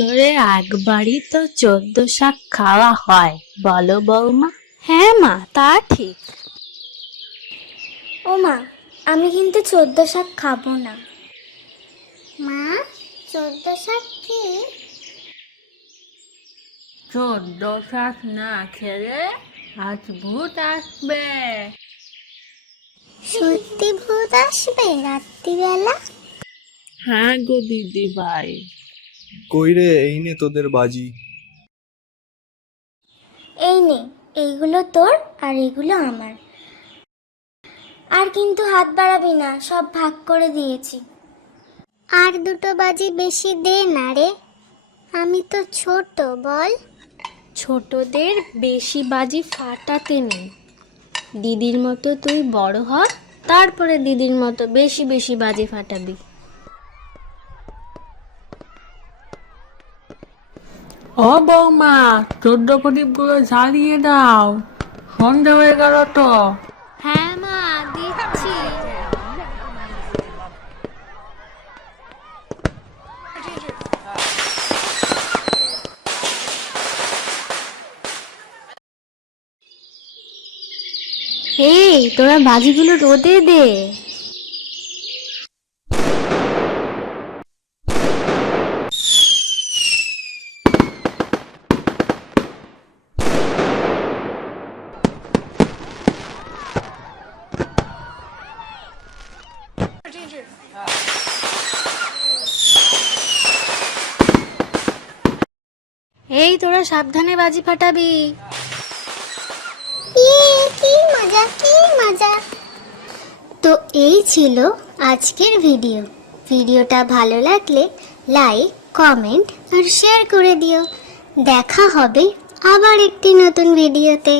বছরে একবারই তো 14 শাক খাওয়া হয়, বলো বৌমা? হ্যাঁ মা, তা ঠিক। ও মা, আমি কিন্তু 14 শাক খাবো না। মা, 14 শাক কি? 14 শাক না খেলে আজ ভূত আসবে। সত্যি ভূত আসবে রাত্রিবেলা? হ্যাঁ গো দিদি ভাই। কই রে, এই নে তোদের বাজি। এই নে, এইগুলো তোর আর এগুলো আমার। আর কিন্তু হাত বাড়াবি না, সব ভাগ করে দিয়েছি। আর দুটো বাজি বেশি দে না রে, আমি তো ছোট বল। ছোটদের বেশি বাজি ফাটাতে নেই। দিদির মতো তুই বড় হ, তারপরে দিদির মতো বেশি বেশি বাজি ফাটাবি। ও বৌমা, 14 প্রদীপগুলো জ্বালিয়ে দাও, সন্ধ্যা হয়ে গেল তো। হ্যাঁ মা, দিচ্ছি। এই, তোরা বাজিগুলো রোদে দে। এই, তোরা সাবধানে বাজি ফাটাবি। কি মজা, কি মজা। তো এই ছিল আজকের ভিডিওটা ভালো লাগলে লাইক, কমেন্ট আর শেয়ার করে দিও। দেখা হবে আবার একটি নতুন ভিডিওতে।